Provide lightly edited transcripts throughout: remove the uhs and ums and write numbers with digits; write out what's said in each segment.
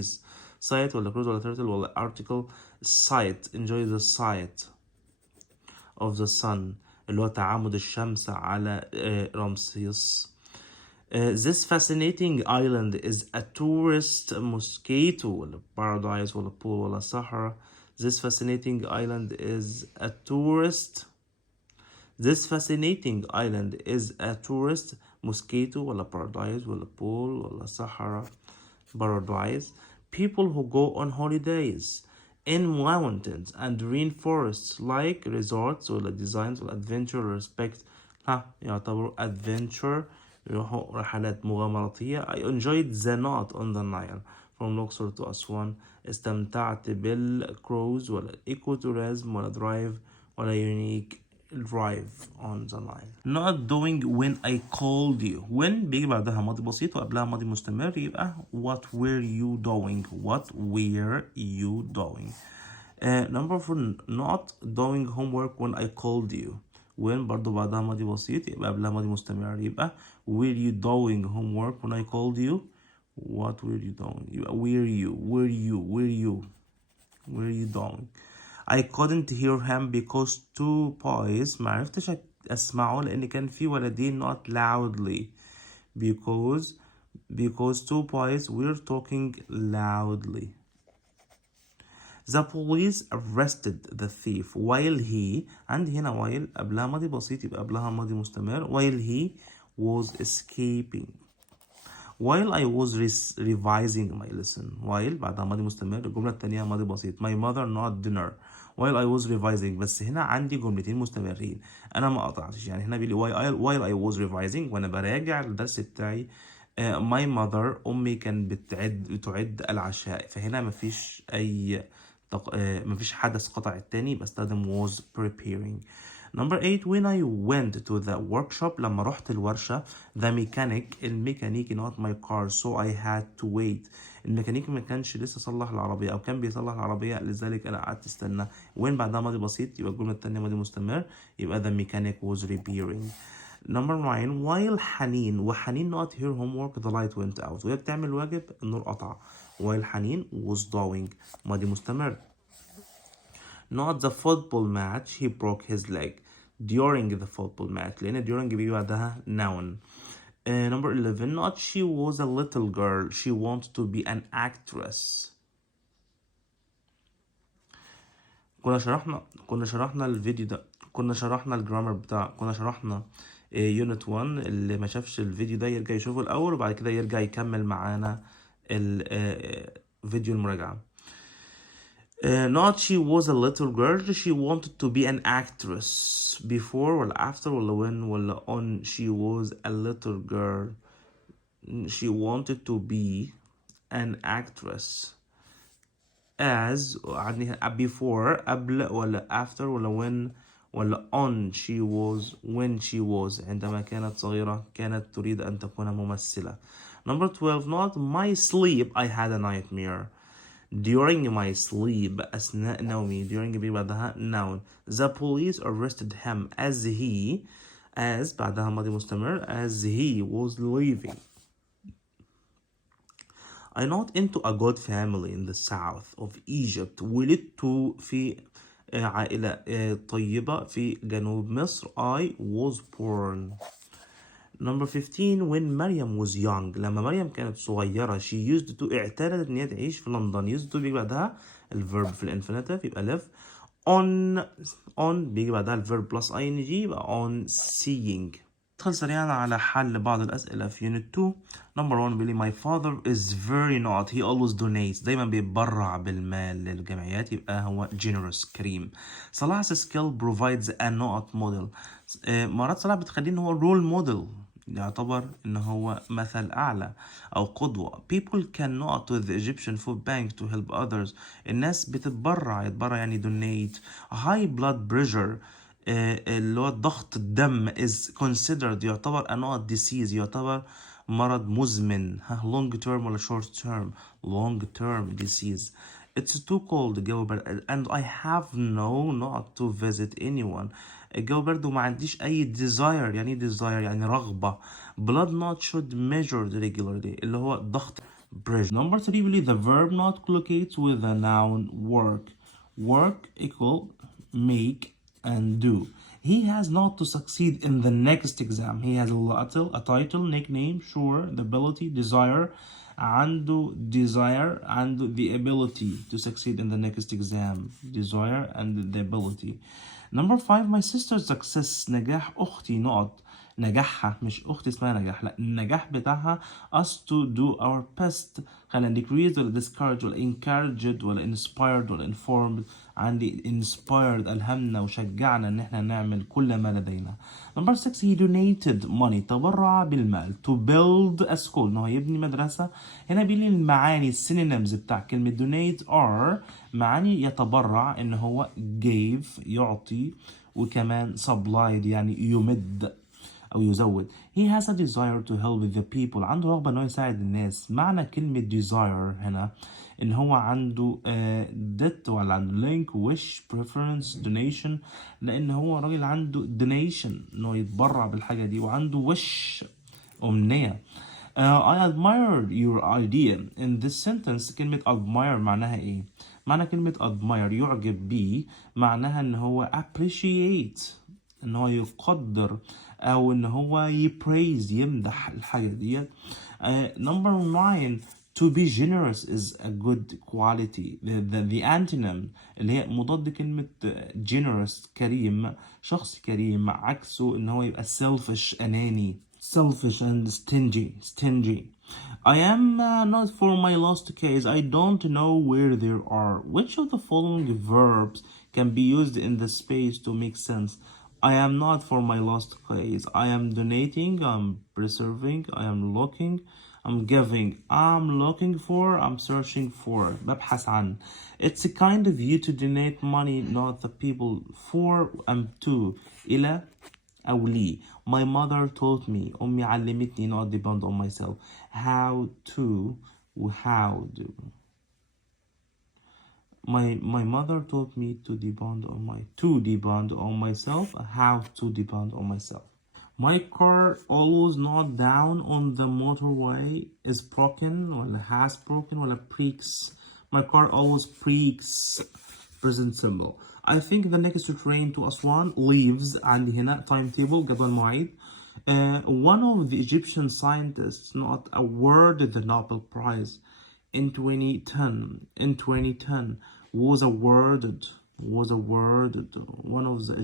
sight ولا cruise ولا turtle ولا article. sight, enjoy the sight of the sun اللي هو تعامد الشمس على رمسيس. This fascinating island is a tourist mosquito ولا paradise ولا pool ولا Sahara. This fascinating island is a tourist. This fascinating island is a tourist mosquito ولا paradise ولا pool ولا Sahara. Paradise. People who go on holidays in mountains and rainforests like resorts ولا designs ولا adventure respect يعتبروا adventure يروحوا رحلات مغامراتية. I enjoyed the night on the Nile from Luxor to Aswan. استمتعت بالكروز ولا ecotourism ولا drive ولا unique drive on the Nile. Not doing when I called you. when بيجي بعدها ماضي بسيط وقبلها ماضي مستمر يبقى what were you doing. what were you doing. Number 4 not doing homework when I called you. when برضو بعدها ماضي بسيط يبقى قبلها ماضي مستمر يبقى were you doing homework when I called you. what were you doing يبقى were you doing. I couldn't hear him because two boys ما عرفتش اسمعه لان كان في ولدين not loudly because two boys were talking loudly. The police arrested the thief while he عندي هنا while قبلها ماضي بسيط يبقى قبلها ماضي مستمر while he was escaping. while I was revising my lesson. while بعدها ماضي مستمر. الجملة التانية ماضي بسيط my mother not dinner while I was revising. بس هنا عندي جملتين مستمرين أنا ما قطعتش يعني هنا بيقول while I was revising وأنا براجع الدرس بتاعي my mother أمي كان بتعد العشاء فهنا مفيش أي مفيش حدث قطع التاني بستخدم was preparing. Number 8 when I went to the workshop لما رحت الورشة the mechanic الميكانيكي not my car so I had to wait. الميكانيكي ما كانش لسه صلح العربية أو كان بيصلح العربية لذلك أنا قعدت استنى. when بعدها ماضي بسيط يبقى الجملة التانية ماضي مستمر يبقى the mechanic was repairing. Number 9 while حنين وحنين not her homework the light went out وهي بتعمل الواجب النور قطع. while حنين was doing ماضي مستمر. not the football match he broke his leg during the football match لأن during بيجي بعدها noun. Number 11 not she was a little girl she wanted to be an actress. كنا شرحنا الفيديو ده كنا شرحنا الجرامر كنا شرحنا يونت 1 اللي ما شافش الفيديو ده يرجع يشوفه الأول وبعد كده يرجع يكمل معانا الفيديو المراجعة. Not she was a little girl she wanted to be an actress. before ولا after ولا when ولا on she was a little girl she wanted to be an actress. as before قبل ولا after ولا when ولا on she was when she was عندما كانت صغيرة كانت تريد أن تكون ممثلة. Number 12 not my sleep I had a nightmare. during my sleep أثناء نومي during بيجي بعدها noun. the police arrested him as بعدها ماضي مستمر as he was leaving. I not into a good family in the south of Egypt ولدت في عائلة طيبة في جنوب مصر. I was born. Number 15 when Maryam was young لما مريم كانت صغيرة she used to اعتادت ان هي تعيش في لندن. used to بيجي بعدها الفيرب في الانفينيتيف يبقى live. on بيجي بعدها الفيرب بلس ing يبقى on seeing. ندخل سريعا على حل بعض الأسئلة في يونت 2. Number 1 بيقول my father is very not he always donates دايما بيتبرع بالمال للجمعيات يبقى هو generous كريم. صلاح's skill provides a not model مهارات صلاح بتخليه ان هو role model يعتبر ان هو مثل اعلى او قدوة. people cannot to the Egyptian food bank to help others الناس يتبرع يعني donate. high blood pressure اللي هو ضغط الدم is considered يعتبر a disease يعتبر مرض مزمن. long term ولا short term long term disease. it's too cold الجو برد and I have not to visit anyone الجو برد وما عنديش أي desire يعني desire يعني رغبة. blood not should measured regularly اللي هو ضغط pressure. Number 3 بيقول لي the verb not collocates with the noun work. Work equal make and do. He has not to succeed in the next exam. He has a title, nickname, sure, the ability, desire, عنده desire and the ability to succeed in the next exam. Desire and the ability. Number 5 my sister's success. نجاح أختي نقط. نجاحها مش أختي اسمها نجاح، لا النجاح بتاعها us to do our best. خلينا decrease ولا discourage ولا encouraged ولا inspired ولا informed. عندي inspired ألهمنا وشجعنا إن احنا نعمل كل ما لدينا. Number 6 he donated money. تبرع بالمال to build a school. إنه يبني مدرسة. هنا بيلي المعاني السينونيمز بتاع كلمة donate are معاني يتبرع إن هو gave يعطي، وكمان supplied يعني يمد أو يزود. He has a desire to help the people. عنده رغبة إنه يساعد الناس. معنى كلمة desire هنا إن هو عنده debt ولا عنده link wish preference donation، لأن هو راجل عنده donation إنه يتبرع بالحاجة دي، وعنده wish أمنية. I admire your idea. In this sentence كلمة admire معناها إيه؟ معنى كلمة admire يعجب بيه، معناها إن هو appreciate إن هو يقدر أو إن هو يpraise يمدح الحاجة دي. Number 9 to be generous is a good quality. The antonym اللي هي مضاد كلمة generous كريم، شخص كريم، عكسه إن هو يبقى selfish أناني. Selfish and stingy. I am not for my last case. I don't know where there are. Which of the following verbs can be used in the space to make sense? I am not for my last case. I am donating. I'm preserving. I am looking. I'm giving. I'm looking for. I'm searching for. ببحث عن. It's a kind of you to donate money, not the people. For and to. إلى اولي. My mother taught me. أمي علمتني not depend on myself. How to how do. My mother taught me to depend on myself. How to depend on myself. My car always not down on the motorway is broken ولا has broken ولا breaks. My car always breaks. Present simple. I think the next train to Aswan leaves. عندي هنا timetable جدول مواعيد. One of the Egyptian scientists not awarded the Nobel Prize in 2010 was awarded one of the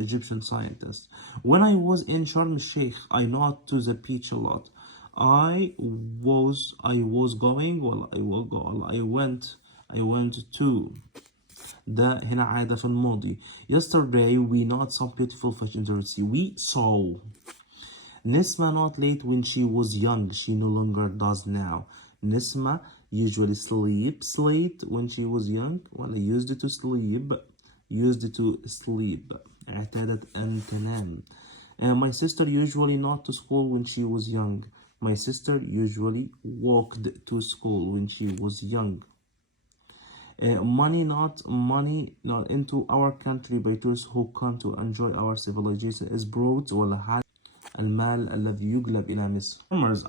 Egyptian scientists. When I was in Sharm el-Sheikh, I not to the beach a lot. I went to. ده هنا عادة في الماضي. Yesterday we not some beautiful fish in the sea. We saw. Nisma not late when she was young. She no longer does now. Nisma usually sleeps late when she was young. Well, used to sleep. اعتادت أن تنام. My sister usually not to school when she was young. My sister usually walked to school when she was young. Money not into our country by tourists who come to enjoy our civilization is brought ولا المال الذي يجلب إلى مصر. Farmers.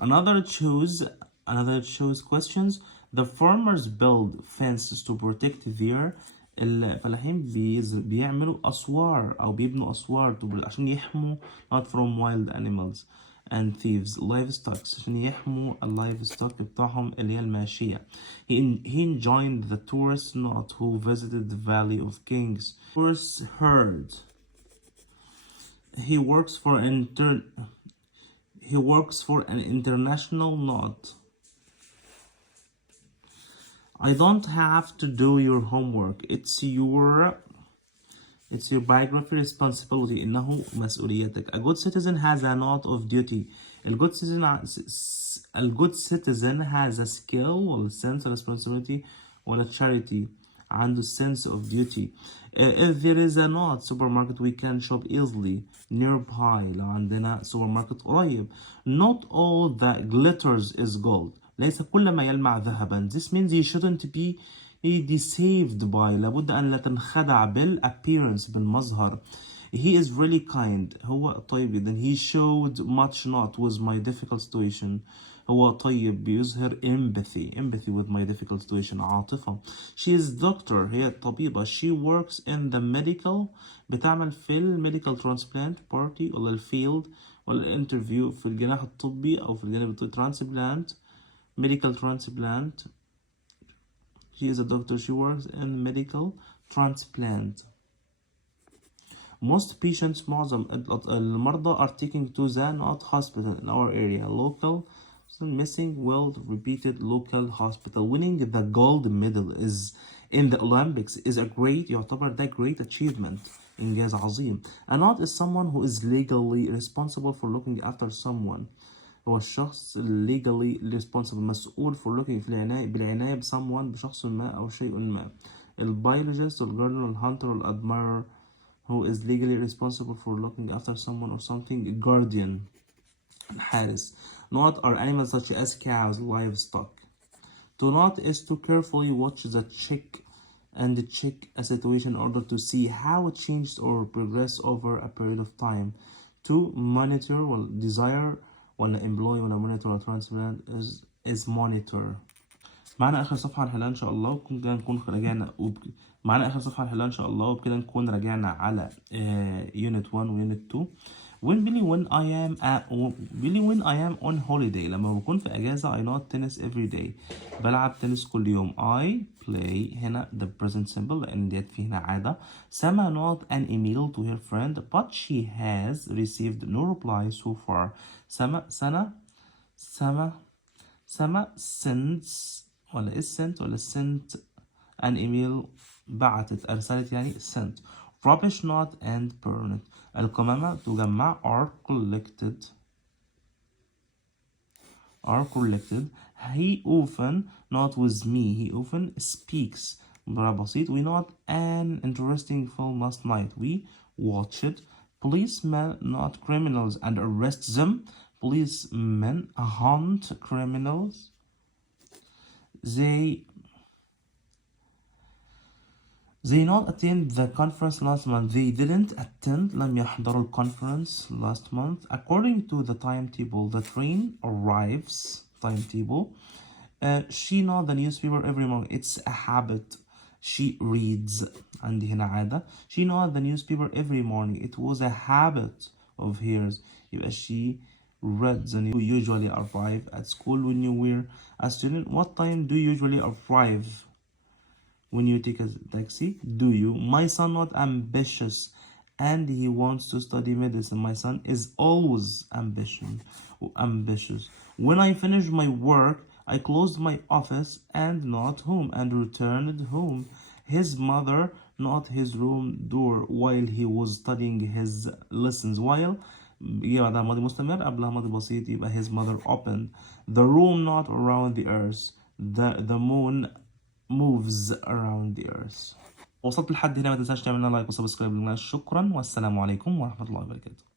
Another choose questions. The farmers build fences to protect their. الفلاحين بيعملوا أسوار أو بيبنوا أسوار عشان يحموا not from wild animals and thieves livestock عشان يحموا livestock بتاعهم اللي هي الماشية. He joined the tourists not who visited the Valley of Kings. Tourists heard. He works for an international not. I don't have to do your homework. It's your biography responsibility. إنه مسؤوليتك. A good citizen has a knot of duty. A good citizen has a skill or sense of responsibility or a charity. عنده sense of duty. If there is a not supermarket we can shop easily nearby. لو عندنا supermarket قريب. Not all that glitters is gold. ليس كل ما يلمع ذهبا. This means you shouldn't be deceived by. لابد أن لا تنخدع بالappearance بالمظهر. He is really kind. هو طيب جدا. He showed much not with my difficult situation. هو طيب بيظهر empathy with my difficult situation عاطفة. she is doctor هي طبيبة. she works in the medical بتعمل في medical transplant party ولا field ولا interview في الجناح الطبي أو في الجانب الطبي. transplant medical transplant. she is a doctor. she works in medical transplant. most patients معظم المرضى are taken to the not hospital in our area. local missing well repeated local hospital. winning the gold medal is in the Olympics is a great يعتبر ده great achievement إنجاز عظيم. a not is someone who is legally responsible for looking after someone. هو الشخص legally responsible مسؤول for looking بالعناية بsomeone بشخص ما أو شيء ما. البيولوجيست والجاردن والهانتر والادميرر who is legally responsible for looking after someone or something. guardian الحارس. not are animals such as cows, livestock. to not is to carefully watch the check a situation in order to see how it changes or progress over a period of time. to monitor desire ولا employ ولا monitor ولا transplant is monitor. معنا اخر صفحه هنحلها ان شاء الله وبكده نكون راجعنا معنا اخر صفحه هنحلها ان شاء الله وبكده نكون راجعنا على unit 1 و unit 2. when I am on holiday لما بكون في اجازه I not tennis every day بلعب تنس كل يوم. I play هنا the present simple لان ديت في هنا عاده. سما not an email to her friend but she has received no reply so far. سما sends ولا is sent ولا sent an email بعتت أرسلت يعني sent. rubbish not and burn it. القمامة تجمع are collected. he often not with me he often speaks بسيط. we not an interesting film last night we watched. policemen not criminals and arrest them. policemen hunt criminals. They not attend the conference last month. They didn't attend لم يحضروا conference last month. According to the timetable, the train arrives. Timetable. She not the newspaper every morning. It's a habit. She reads. عندي هنا عادة. She not the newspaper every morning. It was a habit of hers. يبقى she read the news. You usually arrive at school when you were a student. What time do you usually arrive when you take a taxi? Do you? My son not ambitious and he wants to study medicine. My son is always ambitious. When I finish my work, I closed my office and not home and returned home. His mother not his room door while he was studying his lessons. while يجي بعدها ماضي مستمر قبلها ماضي بسيط يبقى his mother opened the room not around the earth. the moon moves around the earth. وصلت لحد هنا ما تنساش تعمل لايك وسبسكرايب لنا. شكرا والسلام عليكم ورحمة الله وبركاته.